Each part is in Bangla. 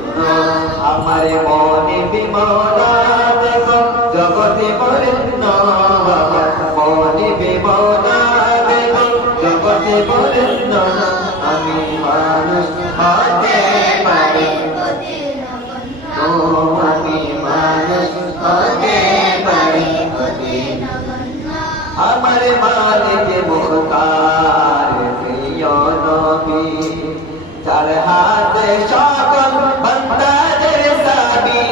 हमारे मौनी विमौला देखो जगते बरेण्य मौनी विमौला देखो जगते बरेण्य আমি মানুষ হতে পারি ও আমি মানুষ হতে পারি আমার মালিক মুখতার প্রিয় নবী চার হাতে সকল বান্দাদের সাবি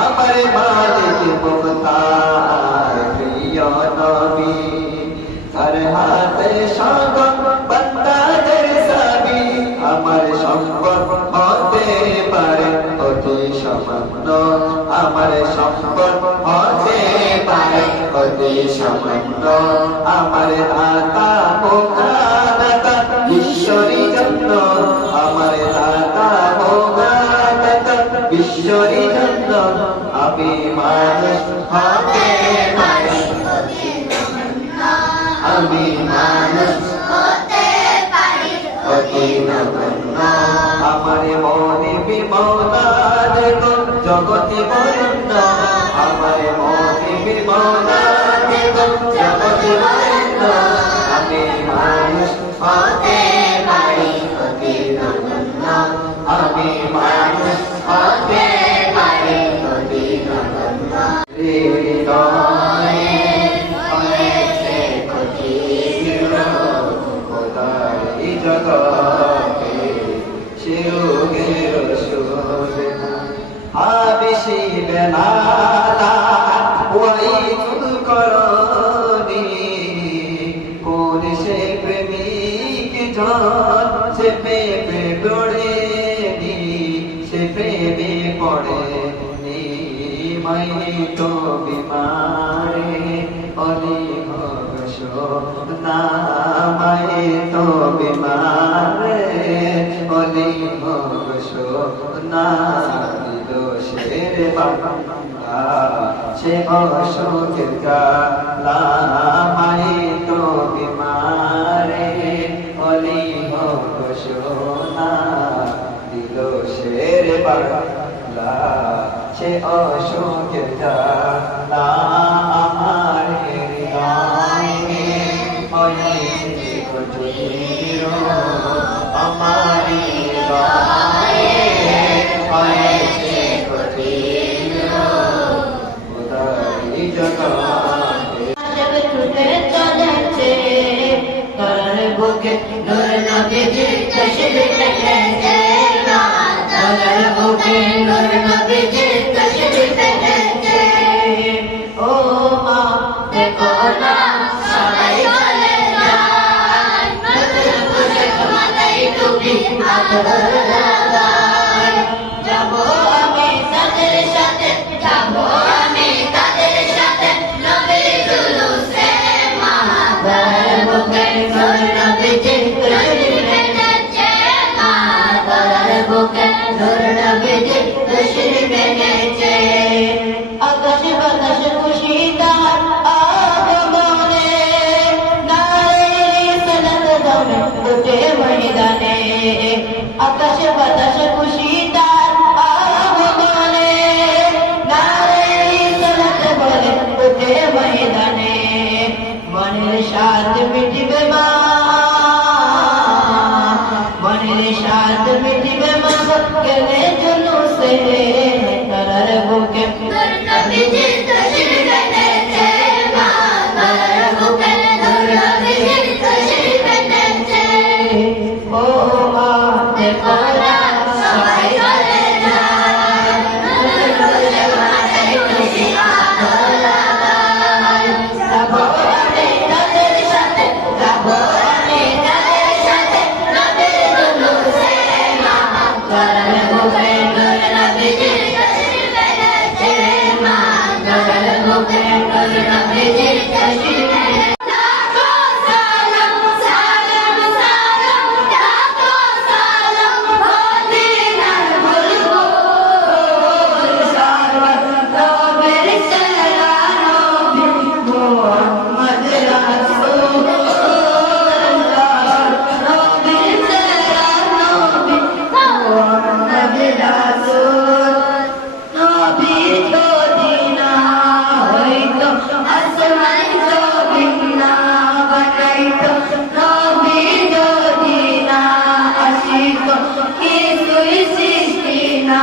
আমার মালিক মুখতার প্রিয় নবী চার হাতে সকল বান্দাদের সাবি আমার সম্পদ হতে পারে অতি সামান্য আমার সম্পদ হতে পারে অতি সামান্য আমার দাতা ভোগাদাতা ঈশ্বরী জন্য আমার দাতা ভোগাদাতা ঈশ্বরী জন্য আমি মানুষ হতে পারি আমি মানুষ হতে পারি অতি নগণ্য আমার মনে বিমৌলা দেখো জগতে বরেণ্য আমার মনে বিমৌলা দেখো জগতে বরেণ্য আমি মানুষ হতে পারি অতি নগণ্য আমি মানুষ হতে পারি অতি নগণ্য হৃদয়ে হয়েছে ক্ষতির খোদার জগতে শিরোগের সুরে আবিশিবে নালা ওই করনি কোন সে প্রেমিক জন সে প্রেমে পড়েনি সে প্রেমে পড়েনি মাই তো বিমারে অলি ভগস না মাই তো বিমারে অলি ভগস না দোষের বাংলা সে অশোকের গালা মাই তো বিমারে অলি ভগস না দোষের বাংলা সে অশোকের গালা আমার হৃদয়ে হয়েছে কঠিন আমার হৃদয়ে হয়েছে কঠিন খোদাই জগতে ছুটে চলেছে তার বুকে নূর নবীজি তশরিফ এনেছে তার বুকে নূর নবীজি তশরিফ এনেছে ও মা দেখো না সবাই চলে যায় নজর বুঝে মাথায় টুপি লাগায় যাবো আমি তাদের সাথে যাবো আমি তাদের সাথে নবীর জুলুসে মাতার বুকে নূর নবীজি তশরিফ এনেছে মাতার বুকে নূর নবীজি তশরিফ এনেছে আকাশ বাতাস খুশি তার আগমনে নারে সালাত দামে উঠে ময়দানে আকাশ বাতাস হবে নূর নবীজির তশরিফে লাখো সালাম সালাম সালাম লাখো সালাম মদিনার বুলবুল সরওয়ার নবীর সেরা নবী মুহাম্মদ রাসূলুল্লাহ নবীর সেরা নবী মুহাম্মদ রাসূল নবী যদি না হইতো আসমান জমিন না বানাইতো নবী যদি না আসিতো কিছুই সৃষ্টি না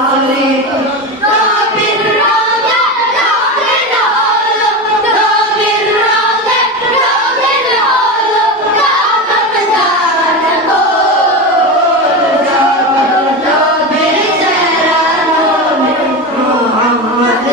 করিতো নবীর রঙে রঙিন হলো নবীর রঙে রঙিন হলো কামত জান্নাত নবীর সেরা নবী মুহাম্মদ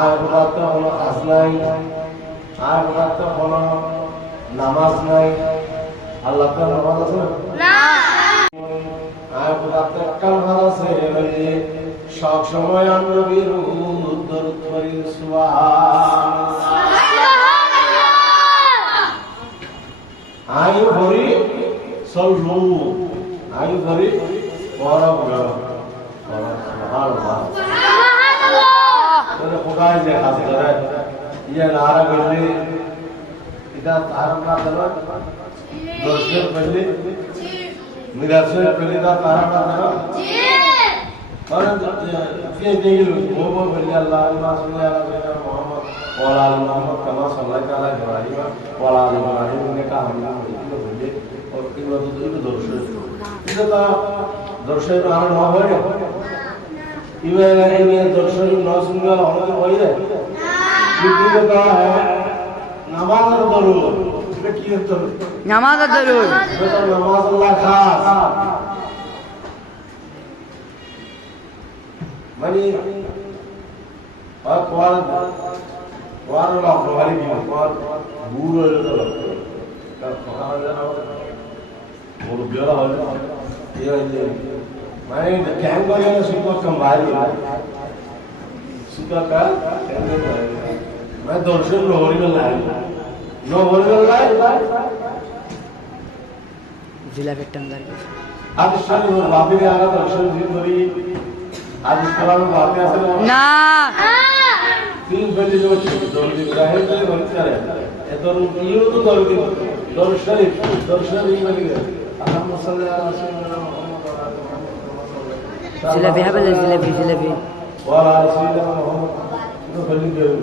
আর কোথাও কোনো কাজ নাই, আর কোথাও কোনো নামাজ নাই। আল্লাহ তার নামাজ আছে না? আর কোথাও কাল ভালো আছে সব সময় নবীর দরুদ পড়ি আয়ু ভরি সল্লু আয়ু ভরি বড় বড় কোথায় যে হাত ধরে ইয়ে নারা করলে এটা তার না দেওয়া দর্শক করলে নিরাশয় করলে তারা না দেওয়া কারণ কে দেখল ও বললে আল্লাহ মাসুল্লাহ আলাইহি মুহাম্মদ ওয়ালা আলি মুহাম্মদ কামা সাল্লাল্লাহু আলাইহি ইব্রাহিম ওয়ালা আলি ইব্রাহিম নে কা আমরা বললে ও কিংবা তো দর্শক এটা তো দর্শক আর না হয় না ইমানে দর্শক না শুনলে অনেক হয় না কিন্তু এটা নামাজের দরুদ এটা কি হতো নামাজের দরুদ এটা নামাজ আল্লাহ খাস মানে কোয়ার লোক ভারী কি কোয়ার বুড়ো হয়ে গেল তার কথা হয়ে গেল বড় বিয়ারা হয়ে গেল এই হইছে মানে ক্যাং করে না সুতো কম ভারী সুতো কা मैं दर्शन लोहरी में लाई लोहरी में लाई जिला वेक्टंगर आज शाम को वापस आया दर्शन जी करी आज इसके बाद वापस आया ना तीन बजे जो दौड़ी रहे तो बनते रहे ये तो ये तो दौड़ी दर्शन ही बन गया अल्लाह सल्लल्लाहु अलैहि वसल्लम जिलेबी है बले जिलेबी वाला रसूलुल्लाह मोहम्मद तो बलि गए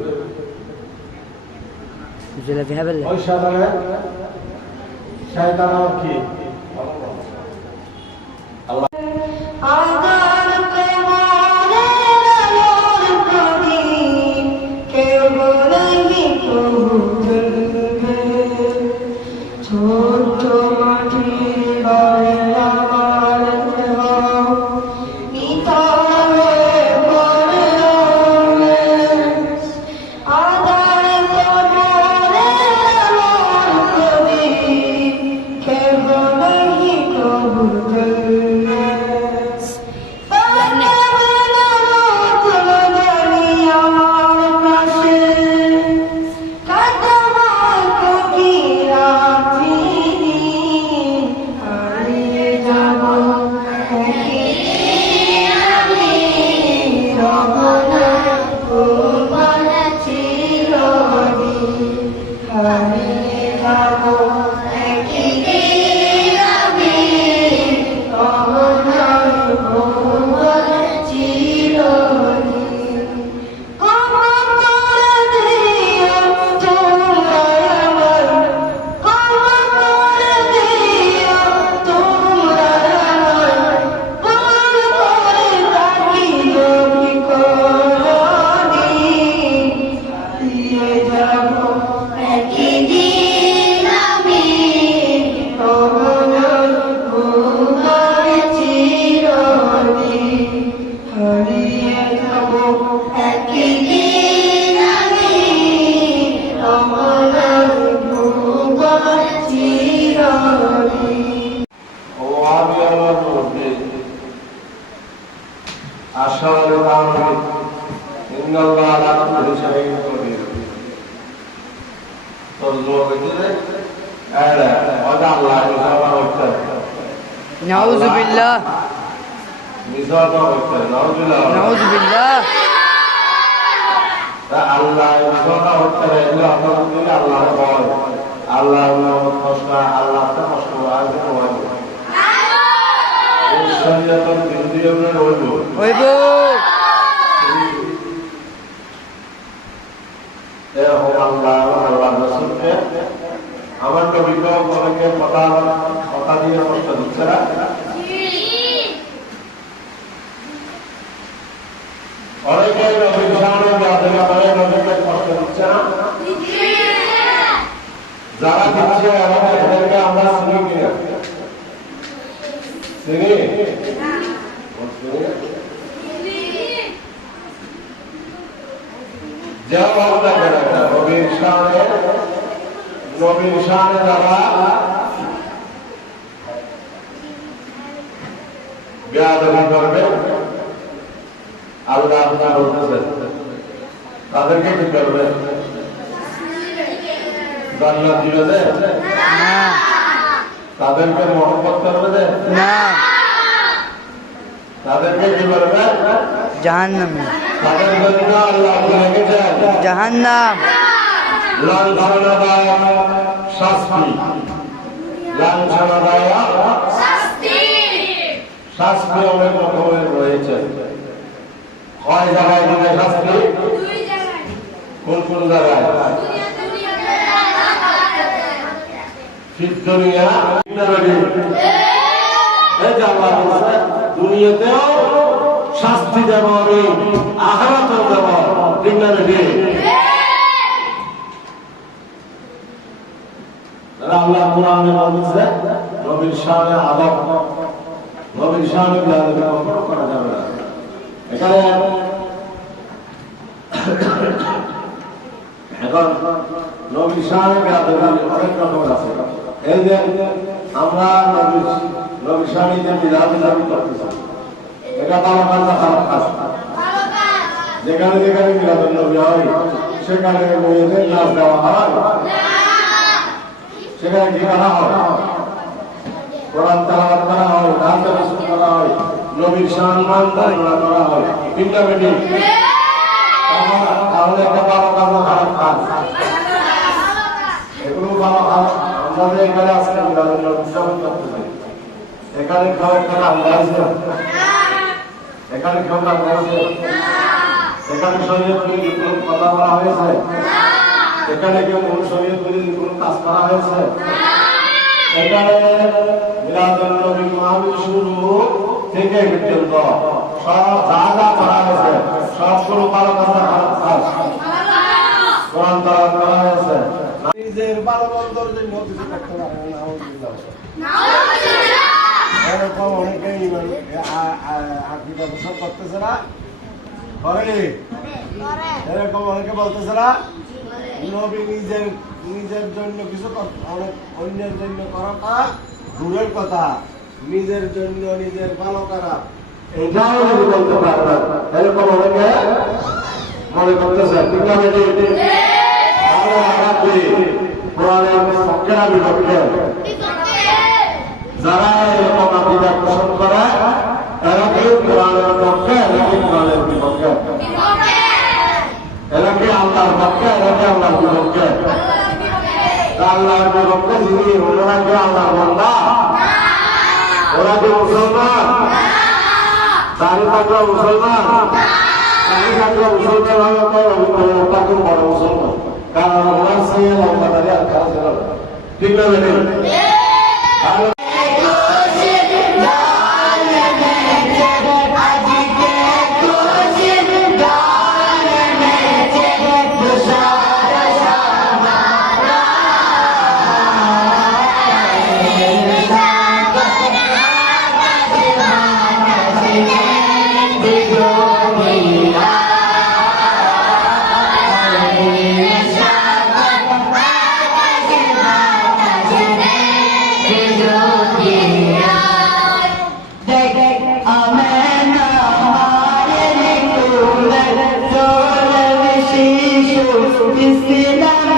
जिलेबी है बले और शैतान और की आजाद कमाने नूर प्रदीप केव नहीं छोट माटी बारे आमार हो नितारे बारे आजाद कमाने नूर प्रदीप केव नहीं नाउज़ बिल्लाह नाउज़ बिल्लाह আল্লাহ কথা হচ্ছে এগুলো আপনারা দিলে আল্লাহ বল আল্লাহ কষ্ট আল্লাহ তা কষ্ট আর কোনো হয় না এই শরীয়তের বিরোধী আমরা হইব এরকম আল্লাহ আল্লাহ রাসূলকে আমার নবীকে অনেকে কথা দিয়ে কষ্ট দিচ্ছে না অনেকে নবীর সামনে বাধা করে নবীকে কষ্ট দিচ্ছে না যারা দিচ্ছে এদেরকে আমরা শুনি কিনা শুনি যেমন দেখেন একটা নবীর শানে যারা বেয়াদবি করবে আল্লাহ আপনার বলতেছেন তাদেরকে কি করবে? জান্নাত দিবে যে? তাদেরকে মহব্বত করবে যে? না, তাদেরকে কি করবে? জাহান্নাম, তাদের জন্য আল্লাহ রেখেছেন জাহান্নাম, লাঞ্ছনাদায়ক শাস্তি, লাঞ্ছনাদায়ক শাস্তি অনেক রকমের রয়েছে। কয় জায়গায় দিবে শাস্তি? কোন কোন জায়গায়? দুনিয়া দুনিয়াতেও শাস্তি দেব আমি, আখিরাতেও দেব। ঠিক না রে? আল্লাহ কোরআনে বলছে নবীর শানে আদব, নবীর শানে বেয়াদবি কখনো করা যাবে না। এখানে এখন নবীর শানে বেয়াদবি অনেক রকম আছে। এই যে আমরা নবীর শানে যে বেয়াদবি করতেছি, এটা ভালো কাজ না খারাপ কাজ? যেখানে যেখানে মিলাদুন নবী হয় সেখানে মেয়েদের নাচ দেওয়া হয়, সেখানে কি করা হয়? কোরআন তেলাওয়াত করা হয়, নাচ রসুল করা হয়, নবীর সম্মান বর্ণনা করা হয়। তিনটা মিনিট তাহলে একটা ভালো কাজ না খারাপ কাজ? এগুলো ভালো কাজ। আমাদের এখানে আজকে মিলাদুন নবী উদযাপন করতেছে, এখানে কেউ একটা গান গাইছে? এখানে কেউ গান গাইছে? এখানে শরীয়তপুরে কোনো কথা বলা হয়েছে? এখানে কেউ কোন শরীয়তপুরে কোনো কাজ করা হয়েছে? এখানে মিলাদুন নবী মাহফিল শুরু থেকে পর্যন্ত সব যা যা করা হয়েছে সবগুলো ভালো কাজ না খারাপ কাজ? কোরআন তেলাওয়াত করা হয়েছে। নিজের ভালো মন্দর জন্য কিছু করতে পারে না, এরকম অনেকেই আকিদা পোষণ করতেছে না, করেনি? এরকম অনেকে বলতেছে না নবী নিজের জন্য কিছু অনেক অন্যের জন্য করাটা দূরের কথা, নিজের জন্য নিজের ভালো করা এটাও যদি বলতে পারবে, এরকম অনেকে মনে করতেছে। ঠিক না? কোরআনের পক্ষে না বিপক্ষে? যারা এরকম আকিদা পোষণ করে এরা কি কোরআনের পক্ষে, এরা কি কোরআনের বিপক্ষে? এরা কি আল্লাহর পক্ষে, এরা কি আল্লাহর বিপক্ষে? আল্লাহর বিপক্ষে যিনি, ওনারা কি আল্লাহর বান্দা? ওরা কি মুসলমান? দাড়ি থাকলে মুসলমান? দাড়ি থাকলে মুসলমান হলে তো খুব বড় মুসলমান, কারণ ওনার সঙ্গে লম্বা দাঁড়িয়ে আর কাজ ছিল না। ঠিক না? Bismillah.